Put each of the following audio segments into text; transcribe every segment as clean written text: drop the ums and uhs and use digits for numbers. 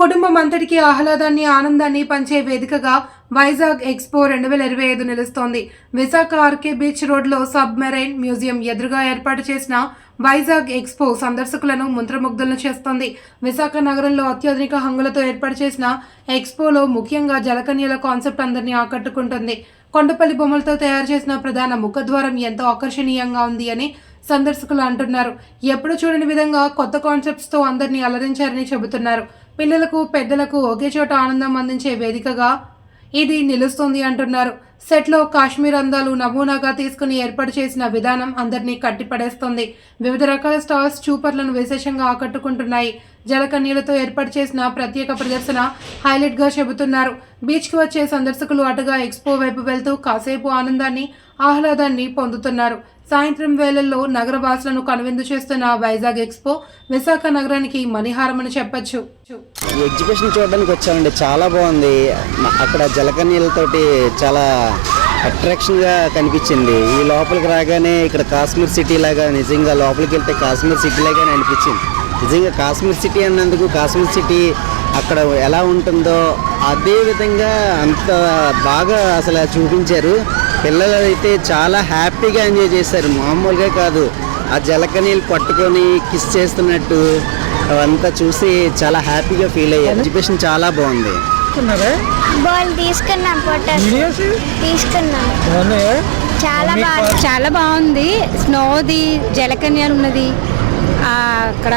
కుటుంబం అంతటికీ ఆహ్లాదాన్ని ఆనందాన్ని పంచే వేదికగా వైజాగ్ ఎక్స్పో 2025 నిలుస్తోంది. విశాఖ ఆర్కే బీచ్ రోడ్లో సబ్మెరైన్ మ్యూజియం ఎదురుగా ఏర్పాటు చేసిన వైజాగ్ ఎక్స్పో సందర్శకులను మంత్రముగ్ధులను చేస్తోంది. విశాఖ నగరంలో అత్యాధునిక హంగులతో ఏర్పాటు చేసిన ఎక్స్పోలో ముఖ్యంగా జలకన్యల కాన్సెప్ట్ అందరినీ ఆకట్టుకుంటుంది. కొండపల్లి బొమ్మలతో తయారు చేసిన ప్రధాన ముఖద్వారం ఎంతో ఆకర్షణీయంగా ఉంది అని సందర్శకులు అంటున్నారు. ఎప్పుడు చూడని విధంగా కొత్త కాన్సెప్ట్స్తో అందరినీ అలరించారని చెబుతున్నారు. పిల్లలకు పెద్దలకు ఒకే చోట ఆనందం అందించే వేదికగా ఇది నిలుస్తుంది అంటున్నారు. సెట్లో కాశ్మీర్ అందాలు నమూనాగా తీసుకుని ఏర్పాటు చేసిన విధానం అందరినీ కట్టిపడేస్తుంది. వివిధ రకాల స్టాల్స్ చూపర్లను విశేషంగా ఆకట్టుకుంటున్నాయి. జలకన్యలతో ఏర్పాటు చేసిన ప్రత్యేక ప్రదర్శన హైలైట్గా చెబుతున్నారు. బీచ్కి వచ్చే సందర్శకులు అటుగా ఎక్స్పో వైపు వెళ్తూ కాసేపు ఆనందాన్ని ఆహ్లాదాన్ని పొందుతున్నారు. సాయంత్రం వేళల్లో నగర వాసులను కనువిందు చేస్తున్న వైజాగ్ ఎక్స్పో విశాఖ నగరానికి మణిహారమని చెప్పొచ్చు. ఈ ఎగ్జిబిషన్ చూడడానికి వచ్చామండి, చాలా బాగుంది. అక్కడ జలకన్యలతోటి చాలా అట్రాక్షన్గా కనిపించింది. ఈ లోపలికి రాగానే ఇక్కడ కాశ్మీర్ సిటీ లాగా, నిజంగా లోపలికి వెళ్తే కాశ్మీర్ సిటీ లాగానే అనిపించింది. నిజంగా కాశ్మీర్ సిటీ అన్నందుకు కాశ్మీర్ సిటీ అక్కడ ఎలా ఉంటుందో అదే విధంగా అంత బాగా అసలు చూపించారు. పిల్లలు అయితే చాలా హ్యాపీగా ఎంజాయ్ చేశారు, మామూలుగా కాదు. ఆ జలకనీళ్ళు పట్టుకొని కిస్ చేస్తున్నట్టు అవంతా చూసి చాలా హ్యాపీగా ఫీల్ అయ్యారు. ఎగ్జిబిషన్ చాలా బాగుంది. చాలా బాగుంది. స్నోది జలకన్యాలు ఉన్నది అక్కడ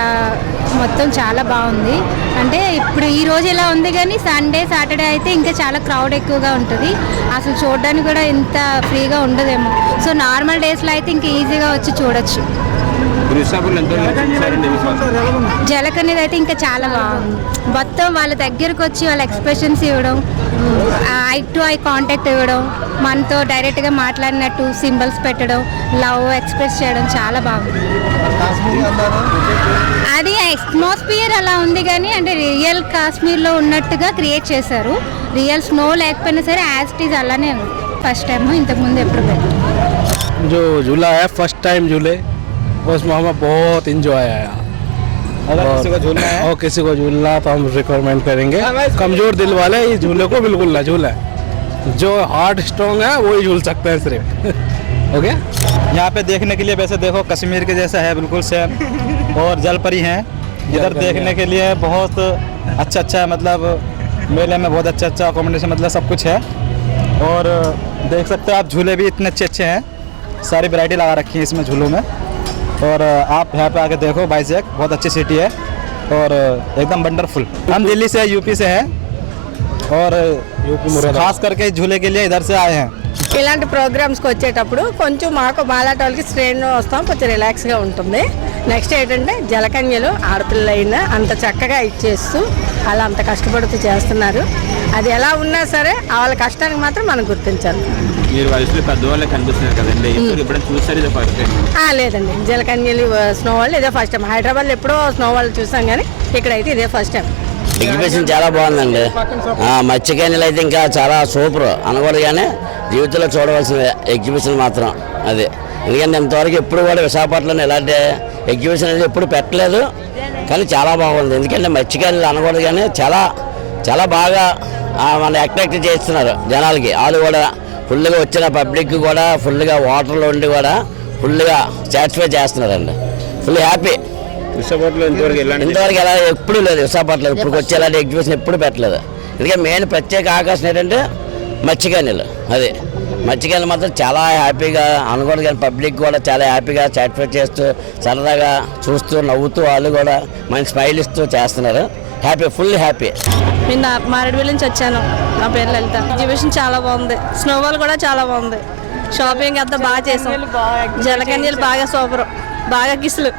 మొత్తం చాలా బాగుంది. అంటే ఇప్పుడు ఈ రోజు ఎలా ఉంది, కానీ సండే సాటర్డే అయితే ఇంకా చాలా క్రౌడ్ ఎక్కువగా ఉంటుంది. అసలు చూడడానికి కూడా ఇంత ఫ్రీగా ఉండదేమో. సో నార్మల్ డేస్లో అయితే ఇంకా ఈజీగా వచ్చి చూడొచ్చు. జలకన్యది అయితే ఇంకా చాలా బాగుంది. మొత్తం వాళ్ళ దగ్గరకు వచ్చి వాళ్ళ ఎక్స్ప్రెషన్స్ ఇవ్వడం, ఐ టు ఐ కాంటాక్ట్ ఇవ్వడం, మనతో డైరెక్ట్గా మాట్లాడినట్టు సింబల్స్ పెట్టడం, లవ్ ఎక్స్ప్రెస్ చేయడం చాలా బాగుంది. అది అట్మాస్ఫియర్ అలా ఉంది, కానీ అంటే రియల్ కాశ్మీర్లో ఉన్నట్టుగా క్రియేట్ చేశారు. రియల్ స్నో లేకపోయినా సరే యాజ్ ఇట్ ఈజ్ అలానే ఉంది. ఫస్ట్ టైం, ఇంతకుముందు ఎప్పుడు పెట్టారు. जो झूला है फर्स्ट टाइम झूले, उसमें हमें बहुत इंजॉय आया. अगर किसी को झूलना है और किसी को झूलना तो हम रिकमेंड करेंगे. कमजोर दिल वाले इस झूले को बिल्कुल ना झूले. जो हार्ट स्ट्रॉन्ग है वही झूल सकते हैं सिर्फ. ओके. यहाँ पे देखने के लिए वैसे देखो कश्मीर के जैसा है बिल्कुल सेम, और जलपरी हैं इधर देखने के लिए बहुत अच्छा है. मतलब मेले में बहुत अच्छा अकोमोडेशन, मतलब सब कुछ है. और देख सकते हो आप, झूले भी इतने अच्छे हैं, सारी वैरायटी लगा रखी है इसमें झूलों में. और आप यहाँ पे आके देखो, वाइजैग बहुत अच्छी सिटी है और एकदम वंडरफुल. हम दिल्ली से यूपी से हैं और खास करके झूले के लिए इधर से आए हैं. ఇలాంటి ప్రోగ్రామ్స్కి వచ్చేటప్పుడు కొంచెం మాలాంటి వాళ్ళకి ట్రైన్లో వస్తాం, కొంచెం రిలాక్స్గా ఉంటుంది. నెక్స్ట్ ఏంటంటే జలకన్యలు ఆడపిల్లలైనా అంత చక్కగా ఇచ్చేస్తూ అలా అంత కష్టపడుతూ చేస్తున్నారు. అది ఎలా ఉన్నా సరే వాళ్ళ కష్టానికి మాత్రం మనం గుర్తించాలి. మీరు వయసులో పెద్దవాళ్ళే కనిపిస్తున్నారు కదండి, ఎప్పుడైనా చూసారు ఇదే ఫస్ట్ టైం? లేదండి, జలకన్యలు స్నో వాళ్ళు ఇదే ఫస్ట్ టైం. హైదరాబాద్లో ఎప్పుడో స్నో వాళ్ళు చూసాం, కానీ ఇక్కడైతే ఇదే ఫస్ట్ టైం. ఎగ్జిబిషన్ చాలా బాగుందండి. మత్స్యకన్యలు అయితే ఇంకా చాలా సూపర్ అనకూడదుగానే, జీవితంలో చూడవలసిన ఎగ్జిబిషన్ మాత్రం అది. ఎందుకంటే ఇంతవరకు ఎప్పుడు కూడా విశాఖపట్నంలో ఇలాంటి ఎగ్జిబిషన్ అనేది ఎప్పుడు పెట్టలేదు, కానీ చాలా బాగుంది. ఎందుకంటే మత్స్యకన్యలు అనకూడదు, కానీ చాలా చాలా బాగా మన అట్రాక్ట్ చేస్తున్నారు జనాలకి. వాళ్ళు కూడా ఫుల్గా వచ్చిన పబ్లిక్ కూడా ఫుల్గా వాటర్లో ఉండి కూడా ఫుల్గా సాటిస్ఫై చేస్తున్నారండి. Full happy. విశాఖపట్నంలో ఇంతవరకు ఎలా ఎప్పుడు లేదు విశాఖపట్నంలో, ఇప్పుడు వచ్చే ఇలాంటి ఎగ్జిబిషన్ ఎప్పుడు పెట్టలేదు. ఎందుకంటే మెయిన్ ప్రత్యేక ఆకర్షణ ఏంటంటే మత్స్యకన్యలు. అది మత్స్యకన్యలు మాత్రం చాలా హ్యాపీగా అనకూడదు, కానీ పబ్లిక్ కూడా చాలా హ్యాపీగా సాటిస్ఫై చేస్తూ సరదాగా చూస్తూ నవ్వుతూ వాళ్ళు కూడా మంచి స్మైల్ ఇస్తూ చేస్తున్నారు. Happy, full happy. నేను మారేడుమిల్లి నుంచి వచ్చాను. నా పేరు లలిత. ఎగ్జిబిషన్ చాలా బాగుంది. స్నోబాల్ కూడా చాలా బాగుంది. షాపింగ్ అంతా బాగా చేసాం. జలకన్యలు బాగా సూపర్, బాగా కిసులు.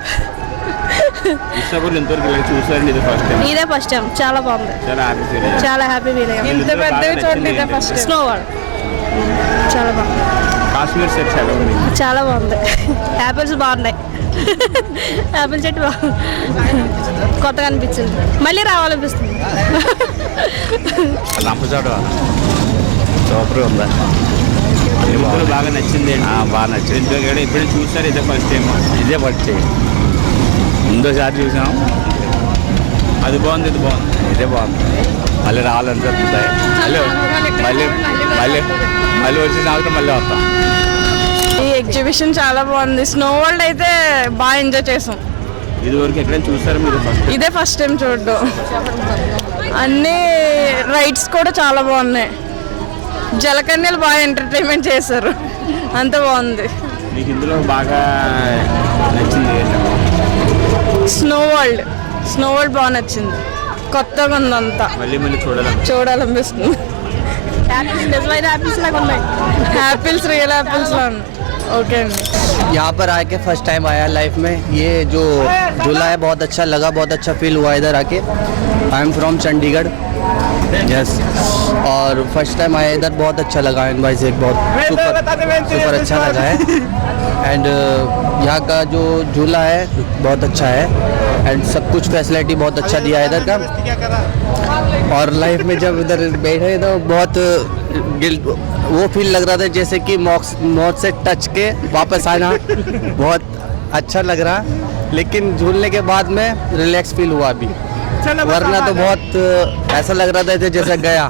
ఇదే ఫస్ట్ టైం. చాలా బాగుంది, చాలా హ్యాపీ ఫీల్ అయ్యాం. ఇంత పెద్దగా చూడండి, ఇదే ఫస్ట్. స్నోబాల్ చాలా బాగుంది. కాశ్మీర్ సెట్ చాలా బాగుంది. యాపిల్స్ బాగున్నాయి. యాపిల్ చెట్టు బాగుంది, కొత్తగా అనిపించింది. మళ్ళీ రావాలనిపిస్తుంది. సూపర్ ఉందా? బాగా నచ్చింది. బాగా నచ్చింది. ఎప్పుడు చూసారు ఇదే ఫస్ట్ టైం? ఇదే ఫస్ట్ టైం. ముందోసారి చూసాం, అది బాగుంది, ఇది బాగుంది. ఇదే బాగుంది. మళ్ళీ రావాలనిపిస్తుంది. మళ్ళీ మళ్ళీ మళ్ళీ మళ్ళీ వచ్చి నాకు మళ్ళీ వస్తాం. ఈ ఎగ్జిబిషన్ చాలా బాగుంది. స్నో వరల్డ్ అయితే బాగా ఎంజాయ్ చేసాం. ఇది వరకు ఎక్కడైనా చూసారా మీరు? ఇదే ఫస్ట్ టైం చూడడం. అన్ని రైడ్స్ కూడా చాలా బాగున్నాయి. జలకన్యలు బాగా ఎంటర్టైన్మెంట్ చేశారు. అంత బాగుంది. మీకు ఇందులో బాగా నచ్చింది? స్నో వరల్డ్ బాగా నచ్చింది. కొత్తగా ఉంది అంతా. మళ్ళీ మళ్ళీ చూడాలనిపిస్తుంది. నిజమైన యాపిల్స్ లాగా ఉన్నాయి. యాపిల్స్ రియల్ యాపిల్స్ లా ఉన్నాయి. ఓకే అండి. यहाँ पर आके फर्स्ट टाइम आया लाइफ में. ये जो झूला है बहुत अच्छा लगा, बहुत अच्छा फील हुआ इधर आके. I am from Chandigarh. Yes, और फर्स्ट टाइम आया इधर, बहुत अच्छा लगा. इन भाई से बहुत सुपर अच्छा लगा है. एंड यहाँ का जो झूला है बहुत अच्छा है. एंड सब कुछ फैसिलिटी बहुत अच्छा दिया है इधर का. और लाइफ में जब इधर बैठे तो बहुत गिल्ट वो फील लग रहा था जैसे कि मौत से टच के वापस आना. बहुत अच्छा लग रहा, लेकिन झूलने के बाद में रिलैक्स फील हुआ अभी. वरना तो बहुत ऐसा लग रहा था जैसे गया.